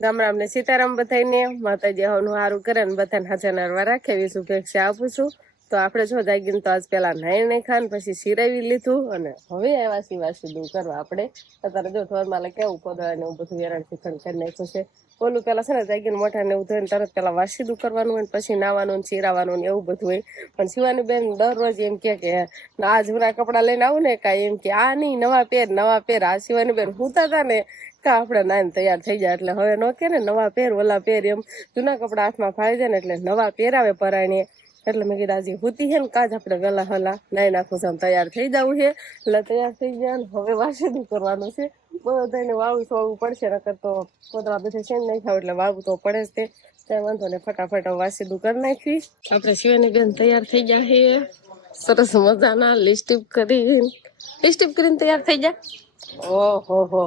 રામ રામ ને સીતારામ બધાને માતાજી હવનું સારું કરે ને બધાને હાજર નરવા રાખે એવી શુભેચ્છા આપું છું. તો આપણે જો જાગીને તો આજ પેલા નાઈ નહીં ખાન પછી સિરાવી લીધું અને હવે આવ્યા સિવા સીધું કરવા આપણે અત્યારે જો ઠોરમાં કેવું પદળા ને એવું બધું વેરાણ શીખણ કરી નાખ્યું છે. ઓલું પેલા છે ને જાગીને મોઢા ને એવું ધોઈને તરત પેલા વાસીદું કરવાનું હોય ને પછી નાવાનું ને ચીરાવાનું ને એવું બધું હોય. પણ શિવાની બેન દરરોજ એમ કે આ જૂના કપડા લઈને આવું ને કાંઈ એમ કે આ નહીં નવા પેર આ શિવાની બેન હુતા હતા ને કા આપણે નાઈને તૈયાર થઈ જાય એટલે હવે ન કે ને નવા પેર ઓલા પેર એમ જૂના કપડા હાથમાં ફાળી જાય ને એટલે નવા પહેરાવે પરાયણે. એટલે મેં કીધું આજે હુતી છે ને કાજ આપણે વહેલા હલા નાઈ નાખું છે તૈયાર થઈ જવું છે. એટલે તૈયાર થઈ ગયા ને હવે વાસીદું કરવાનું છે. બધાને વાવું સોળવું પડશે નકર તો કોતરા બધે છે નહીં ખાવ એટલે વાવું તો પડે જ તે કઈ વાંધો ને ફટાફટ વાસીદું કરી નાખી. આપણે શિવાની બેન તૈયાર થઈ ગયા છે સરસ મજાના લિપસ્ટિક કરીને તૈયાર થઈ ગયા. ઓહો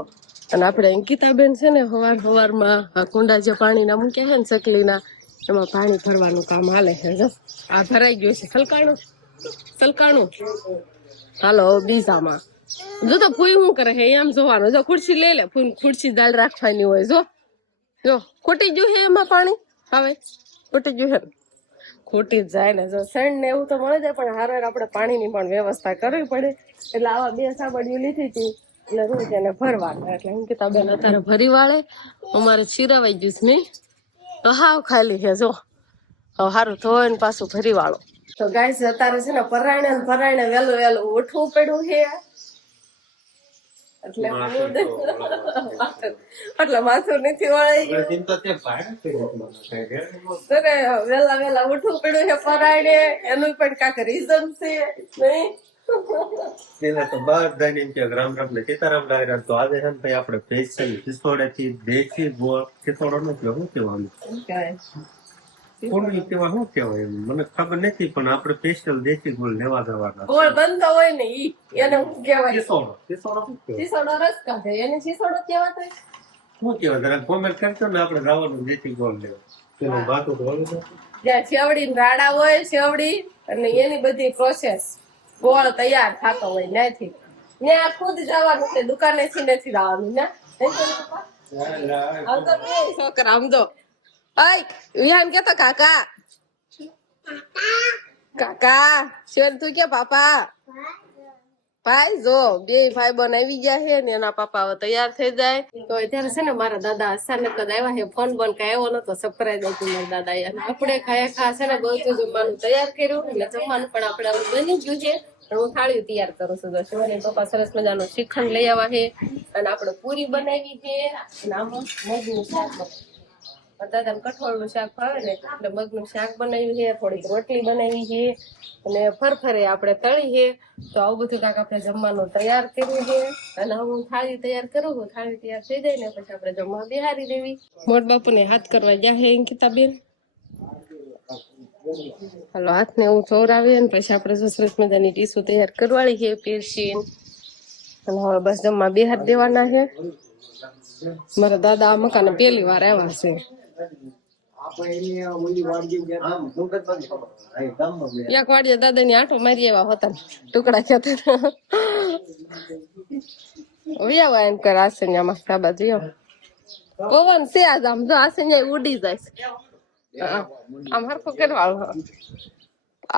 અને આપણે અંકિતાબેન છે ને હવારમાં આ કુંડા જે પાણીના મૂક્યા છે ને ચકલીના એમાં પાણી ભરવાનું કામ હાલે છે. જો આ ભરાઈ ગયું છે સલકાણું હાલો બીજામાં જો તો ફૂઈ શું કરે છે એમ જોવાનું. જો ખુરશી લઈ લે ફૂઈ ખુરશી દાળ રાખવાની હોય. જો ખોટી ગયું છે એમાં પાણી હવે ખોટી ગયું છે ખોટી જ જાય ને. જો સણ ને એવું તો મળે જાય પણ હારે આપણે પાણીની પણ વ્યવસ્થા કરવી પડે. એટલે આવા બે સાબડીઓ લીધી હતી એટલે રોજ એને ભરવાના. એટલે હું કીધા બેન અત્યારે ભરી વાળે અમારે ચીરાવાઈ ગયું નહીં તો હાવ ખાલી છે. જો હવે સારું ધોય ને પાછું ભરી વાળો. તો ગાય અત્યારે છે ને પરાયણે વહેલું ઉઠવું પડ્યું છે એટલે માથું નથી વળાઈ વેલા ઉઠવું પડ્યું છે પરાયણે. એનું પણ કાંક રીઝન છે નહીં. રામ રામ ને સીતારામ ડાયરા. તો આજે છે ને ભાઈ આપણે સ્પેશિયલ ખીસોડેથી દેશી ગોળ ખીસોડો નો શું કહેવાનું કોણ કેવા શું કહેવાય મને ખબર નથી પણ આપણે સ્પેશિયલ દેશી ગોળ લેવા જવાના. ગોળ બનતો હોય ને ઈ એને શું કહેવાય? ખીસોડો રસ કાઢે એને ખીસોડો કહેવાતો શું કહેવાય જરા કોમેન્ટ કરજો ને. આપણે જવાનું દેશી ગોળ લેવા પેલું ભાતું ગોળ જ્યાં શેવડી રાડા હોય શેવડી અને એની બધી પ્રોસેસ ગોળ તૈયાર થતો હોય ત્યાંથી ત્યાં ખુદ જવાનું છે દુકાને થી નથી જવાનું ને છોકરા આમ તો વિહાન કેતો કાકા શેર તું કે પાપા ભાઈ જો બે ભાઈ બન આવી ગયા છે ને એના પાપા હવે તૈયાર થઈ જાય. તો અત્યારે છે ને મારા દાદા અચાનક જ આવ્યા છે. ફોન બોન કઈ આવ્યો નતો સરપ્રાઈઝ આપ્યું મારા દાદા. આપણે ખાયા છે ને બધું જમવાનું તૈયાર કર્યું એટલે જમવાનું પણ આપણે હવે બની ગયું છે. હું થાળી તૈયાર કરું છું. શિવાની પપ્પા સરસ મજાનું શ્રીખંડ લઈ આવ્યા છે અને આપણે પૂરી બનાવી છે અને આમાં મગનું શાક દાદા કઠોળનું શાક ભાવે ને એટલે મગનું શાક બનાવ્યું છે. થોડીક રોટલી બનાવી છે અને ફરફરે આપણે તળી છે. તો આવું બધું કાંક આપણે જમવાનું તૈયાર કર્યું છે અને હું થાળી તૈયાર કરું છું. થાળી તૈયાર થઈ જાય ને પછી આપણે જમવા બિહારી દેવી. મોટ બાપુને હાથ કરવા ગયા છે અંકિતાબેન. હાલો હાથ ને હું ચોરાવી ને પછી આપણે જો સરસ મજાની ડીશો તૈયાર કરવાળી છે પીરસી અને હવે બસ જમવા બિહાર દેવાના છે. મારા દાદા આ મકાને પહેલી વાર આવ્યા છે. એક વાડીએ દાદા ની આંટો મારી એવા હતા ટુકડા ખેતા વ્યાવા એમ કર આસન્યામાં સાબા જોયો પવન છે આજ આમ જો આસન્યા ઉડી જાય આમ હરખું કરવાળું.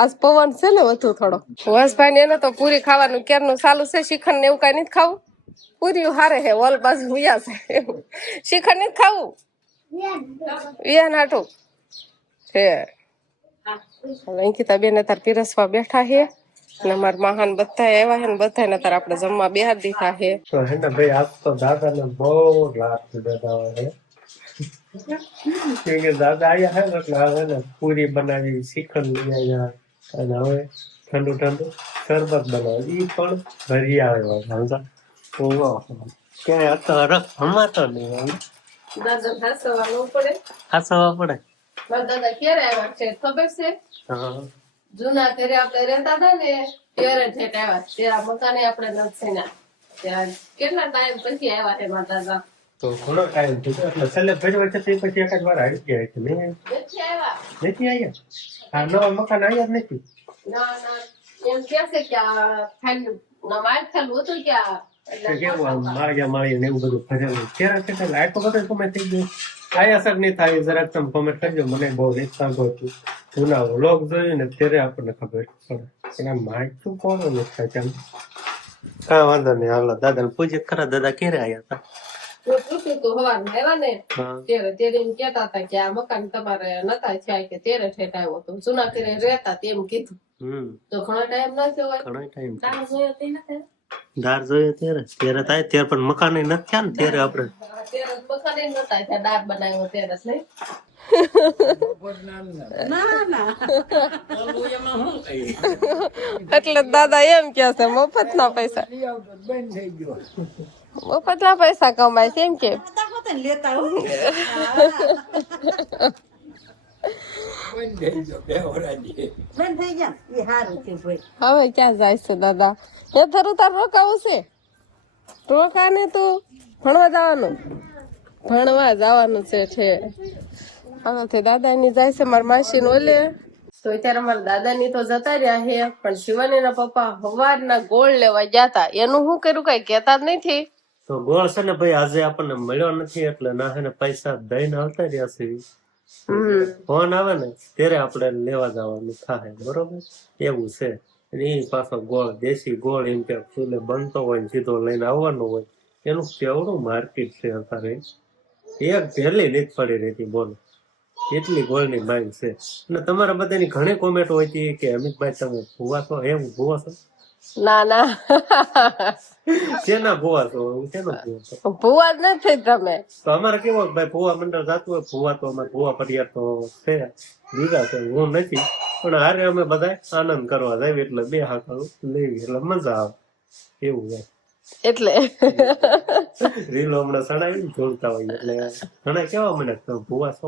આજ પવન છે ને વધુ થોડો. વસભાઈ એને તો પૂરી ખાવાનું ક્યારનું ચાલુ છે. શ્રીખંડ ને એવું કઈ નથી ખાવું. પૂરી હારે છે વોલ બાજુ હુયા છે. શ્રીખંડ નથી ખાવું વિયાન હાટું છે. અંકિતા બેન તાર પીરસવા બેઠા છે અને મારા મહાન બધા આવ્યા છે ને બધા ને તાર આપણે જમવા બેહાર દીધા છે. તો હે ને ભાઈ આજ તો દાદા ને બહુ લાભ દીધા છે કેમ કે દાદા આવ્યા છે ને એટલે હવે ને પૂરી બનાવી શ્રીખંડ લઈ આવ્યા અને હવે ઠંડુ શરબત બનાવે એ પણ ભરી આવ્યો સમજા. ક્યાંય અત્યારે હમાતો નહીં દાદા હાસવા ન પડે. હાસવા પડે. મારા દાદા ક્યારે આવ્યા છે ખબર છે? જૂના ઘરે આપણે રહેતા હતા ને ત્યારે ઠેઠ આવ્યા. ત્યાં મકાને આપણે નથી ના ત્યાં કેટલા ટાઈમ પછી આવ્યા છે મારા દાદા. તો ઘણો ટાઈમ થયો એટલે છેલ્લે ભરવા છે પછી એક જ વાર આવી ગયા છે. નથી આવ્યા આ નવા મકાન આવ્યા જ નથી. ના એમ કે છે કે આ ખાલી નમાજ ચાલુ હતું કે કેવું માળિયા માળી ને એવું બધું ભરેલું ત્યારે કેટલા લાઈટ તો બધો સમય થઈ ગયો આયા સર નહીં થાય જરાક તમે કોમેન્ટ કરજો. મને બહુ રીતના ગોતું જૂના વ્લોગ જોયું ને ત્યારે આપણને ખબર પડે એના માહિતી કોણ નથી થાય તેમ. કાંઈ વાંધો નહીં, હાલો દાદાને પૂછે ખરા. દાદા ક્યારે આવ્યા હતા? હું પૂછ્યું તું હવારમાં આવ્યા ને હા. ત્યારે એમ કેતા હતા કે આ મકાન તમારે નતા થયા કે ત્યારે ઠેઠ આવ્યો તો જૂના ઘરે રહેતા તેમ કીધું. તો ઘણો ટાઈમ ના થયો હોય. ઘણો ટાઈમ તાર જોયો તે નથી ધાર જોઈએ ત્યારે થાય ત્યારે પણ મકાન નથી થયા ને ત્યારે આપણે ત્યારે મકાન ય નતા થયા દાળ બનાવ્યો ત્યારે જ નહીં. એટલે દાદા એમ કે છે મફત ના પૈસા કમાય છે એમ કે હવે ક્યાં જાય છે દાદા? એ થરું તાર રોકાવું છે? રોકાને તું ભણવા જવાનું છે હવે દાદાની જાય છે મારા માસી નો લે. તો અત્યારે મારા દાદાની તો જતા રહ્યા છે પણ શિવાની ના પપ્પા હવારના ગોળ લેવા ગયા હતા. એનું શું કર્યું કઈ કેતા જ નથી. તો ગોળ છે ને ભાઈ આજે આપણને મળ્યો નથી એટલે ના હે ને પૈસા દઈને આવતા રહ્યા છે. ફોન આવે ને ત્યારે આપણે લેવા જવાનું થાય, બરોબર? એવું છે. એ પાછો ગોળ દેશી ગોળ એમ કે ચૂલે બનતો હોય ને સીધો લઈને આવવાનો હોય એનું કેવડું માર્કેટ છે અત્યારે. એક ભેલી નથી પડી રહેતી, બોલો એટલી ગોળની માંગ છે. અને તમારા બધાની ઘણી કોમેન્ટ હોય હતી કે અમિતભાઈ તમે ભૂવા છો. એવું ભૂવા છો? ના શેના ભૂવા છો? શેના ભૂવા છો? ભૂવા જ નથી તમે. તો અમારે કેવો ભાઈ ભૂવા મંડળ જાતું હોય. ભૂવા તો અમારે ભૂવા પરિવાર તો છે બીજા છે, હું નથી. પણ હારે અમે બધા આનંદ કરવા જાય એટલે બે હાકડું લેવી એટલે મજા આવે એવું હોય. એટલે રીલો હમણાં સડાવી જોડતા હોય એટલે ઘણા કેવા મને ભૂવા છો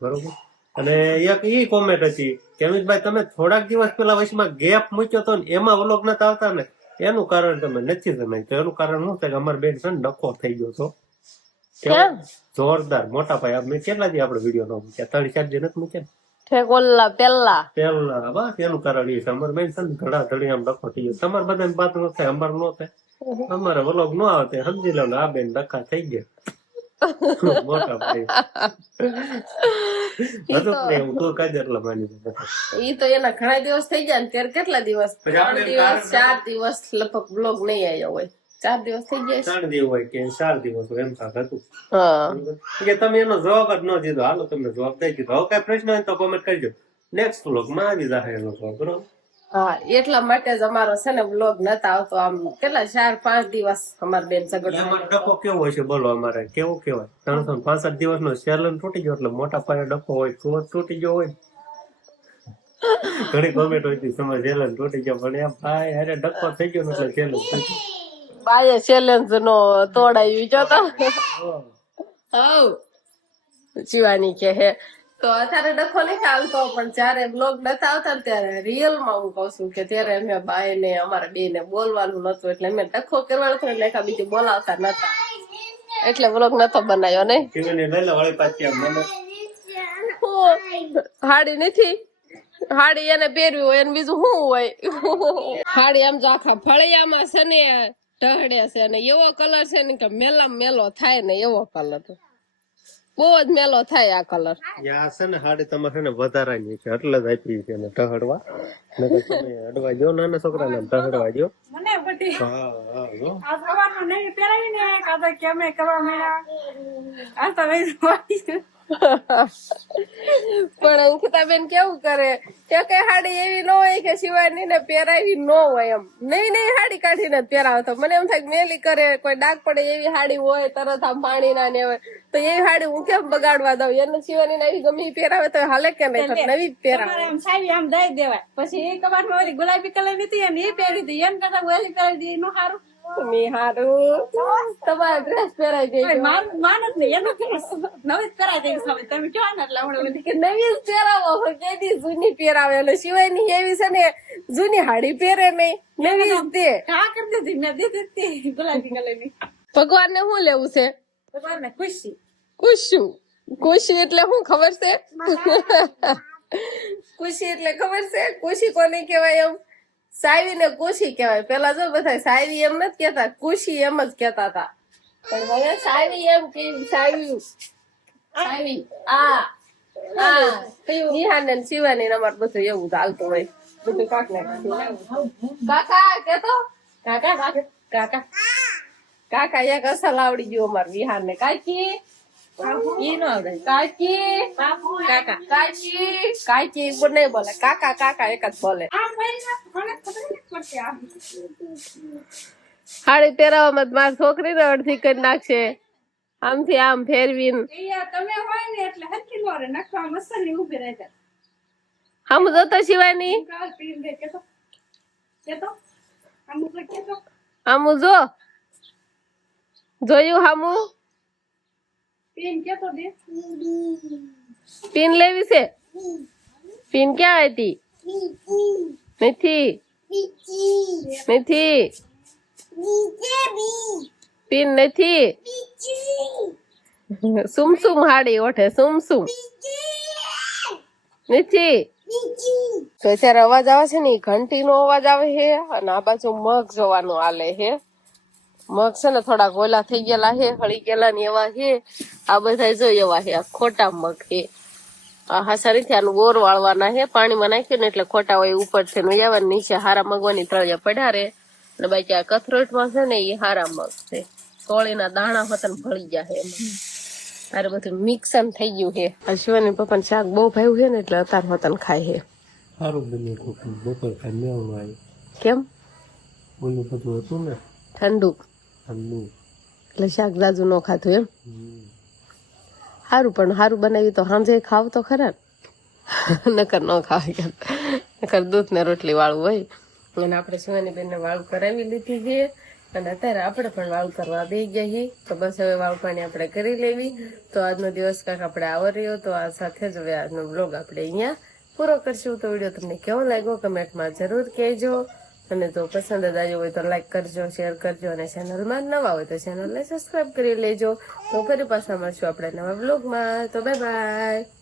બરોબર. અને એક ઈ કોમેન્ટ હતી કે અમિતભાઈ તમે થોડાક દિવસ પેલા વચમાં ગેપ મૂક્યો તો ને એમાં વ્લોગ નતા આવતા ને એનું કારણ તમે નથી જણાય. તો એનું કારણ શું છે કે અમારી બેન છે ને ડખો થઈ ગયો હતો જોરદાર મોટા ભાઈ. મેં કેટલા દી આપડે વિડીયો નો મૂક્યા? 3-4 દી નથી મૂક્યા પેલા બસ એનું કારણ એ છે. અમારે બેન છે ને ધડા ધડી આમ ડખો થઈ ગયો. તમારે બધા વાત ન થાય, અમારે ન થાય. અમારે વ્લોગ ન આવે સમજી લો ને આ બેન ડખા થઈ ગયા મોટા ભાઈ. ઈ તો એના ઘણા દિવસ થઈ ગયા ને ત્યારે કેટલા દિવસ 3 દિવસ 4 દિવસ લગભગ બ્લોગ નહીં આવ્યો હોય. 4 દિવસ થઈ ગયા 3 દિવસ હોય કે 4 દિવસ હોય એમ હતું. કે તમે એનો જવાબ જ ન દીધો. હાલો તમને જવાબ દઈ દીધો. હવે કઈ પ્રશ્ન હોય તો કોમેન્ટ કરજો. નેક્સ્ટ વ્લોગ માં આવી જશે એનો જવાબ, બરોબર? હા, એટલા માટે જ અમારો છે ને વ્લોગ નતા આવતો. આમ કેટલા 4-5 દિવસ અમારે બેન ઝઘડો. ડખો કેવો હોય છે બોલો? અમારે કેવું કેવાય 365 દિવસ નો ચેલેન્જ તૂટી ગયો એટલે મોટા પાયે ડખો હોય તો તૂટી ગયો હોય. ઘણી કોમેન્ટ હોય સમય ચેલેન્જ તૂટી ગયો પણ એમ ભાઈ અરે ડખો થઈ ગયો એટલે ચેલેન્જ થઈ ગયો. બાય ચેલેન્જ નો તોડાવી જતો. હા જીવાની કે હે તો અત્યારે ડખો નહીં ચાલતો પણ જયારે બ્લોગ નતા આવતા ને ત્યારે રિયલ માં હું કઉ છું કે ત્યારે અમે બાય ને અમારા બે ને બોલવાનું નતું એટલે અમે ડખો કરવાનો હતો એટલે બીજું બોલાવતા નતા એટલે બ્લોગ નતો બનાવ્યો. નહીં હાડી નથી, હાડી એને પહેરવી હોય અને બીજું શું હોય. હાડી આમ જો આખા ફળિયામાં છે ને ઢહડે છે અને એવો કલર છે ને કે મેલામ મેલો થાય ને એવો કલર બહુ જ મેલો થાય આ કલર. યા છે ને હાડી તમારે ને વધારાની છે એટલે જ આપી છે ને ઢહડવા. નકર તમે અડવા જો નાના છોકરાને ઢહડવા જો. મને બધી હા હા જો આ સવારમાં નહીં પહેરાવીને કાદા કેમે કરવા મેળા આ તો નહીં. પણ અંકિતાબેન કેવું કરે કે કઈ હાડી એવી ન હોય કે શિવાની ને પહેરાવી ન હોય એમ નહીં હાડી કાઢીને જ પહેરાવતો. મને એમ થાય મેલી કરે કોઈ ડાઘ પડે એવી હાડી હોય તરત આમ પાણી ના ને હોય તો એવી હાડી હું કેમ બગાડવા દઉં. એને શિવાની ને એવી ગમે પહેરાવે તો હાલે કે નહીં નવી પહેરાવે એમ સાવી આમ દઈ દેવાય. પછી એ કબાટમાં ઓલી ગુલાબી કલર ની હતી અને એ પહેરી હતી એમ કરતા ઓલી પહેરી હતી એનું સારું તમારા ડ્રેસ પહેરાઈ દે માનત નહીં એનું નવી પહેરાઈ દે તમે કેવા ને એટલે નવી જ પહેરાવો કેદી જૂની પહેરાવે એટલે સિવાય ની એવી છે ને જૂની હાડી પહેરે નહીં નવી જ દે. હા કરી દીધી મેં દીધી ગુલાબી કલર ની. ભગવાન ને શું લેવું છે? ભગવાન ને ખુશી. ખુશી એટલે શું ખબર છે? ખુશી એટલે ખબર છે? ખુશી કોને કહેવાય? એમ સાવી ને ખુશી કહેવાય. પેલા જો બધા સાવી એમ નથી કેતા, ખુશી એમ જ કેતા હતા પણ હવે સાવી એમ કે સાવી આવી નિહાન ને શિવાની ને અમારે બધું એવું ચાલતું હોય બધું કાક ને કાકા કેતો કાકા કાકા કાકા એક અસલ આવડી ગયું અમારે વિહાર ને કાકી ઈ નો આવડે કાકી કાકા કાકી કાકી નહીં બોલે કાકા કાકા એક જ બોલે હાડી પહેરાવામાં મારી છોકરી ને અડધી કરી નાખશે આમથી આમ ફેરવીને તમે હોય ને એટલે હરખી નો રે નખવા મસલી ઉભી રહેતા આમ જોતો શિવાની કાલ પીર દે કેતો આમ ઉપર કેતો આમ જો જોયું હામુ પીન કેતો દે પિન લેવી છે પિન ક્યાં હતી નથી નથી પિન નથી સુમ હાડી ઓઠે સુમ નથી તો અત્યારે અવાજ આવે છે ને ઘંટી નો અવાજ આવે છે અને આ બાજુ મગ જોવાનું આલે છે મગ છે ને થોડાક ઓલા થઈ ગયેલા છે હળી ગયેલા ને એવા છે આ બધા જો એવા છે આ ખોટા મગ છે આ હાસારી આનું બોર વાળવાના છે પાણીમાં નાખ્યું ને એટલે ખોટા હોય ઉપર છે ને નીચે હારા મગવાની તળિયા પડ્યા રે અને બાકી આ કથરોટમાં છે ને એ હારા મગ છે કોળીના દાણા હોતા ને ભળી ગયા છે એમાં તારે બધું મિક્સન થઈ ગયું છે આ શિવાની પપ્પાને શાક બહુ ભાવ્યું છે ને એટલે અત્યારે હોતા ખાય છે સારું બન્યું હતું બપોર ખાઈ મેળવું આવ્યું કેમ ઓલું બધું હતું ને ઠંડુ ઠંડુ એટલે શાક જાજુ ન ખાતું એમ સારું પણ સારું બનાવ્યું તો સાંજે ખાવ તો ખરા નકર ન ખાવ નકર દૂધ ને રોટલી વાળું હોય અને આપણે શિવાની બેન ને વાળું કરાવી લીધી છે અને અત્યારે આપણે પણ વાળું કરવા બેસી ગયા છીએ તો બસ હવે વાળું પાણી આપણે કરી લેવી તો આજનો દિવસ કાંક આપણે આવો રહ્યો તો આ સાથે જ હવે આજનો બ્લોગ આપણે અહીંયા પૂરો કરશું તો વિડીયો તમને કેવો લાગ્યો કમેન્ટમાં જરૂર કહેજો અને જો પસંદ જ આવ્યો હોય તો લાઈક કરજો શેર કરજો અને ચેનલમાં નવા હોય તો ચેનલને સબસ્ક્રાઈબ કરી લેજો તો ફરી પાછા મળશું આપણે નવા બ્લોગમાં તો બાય બાય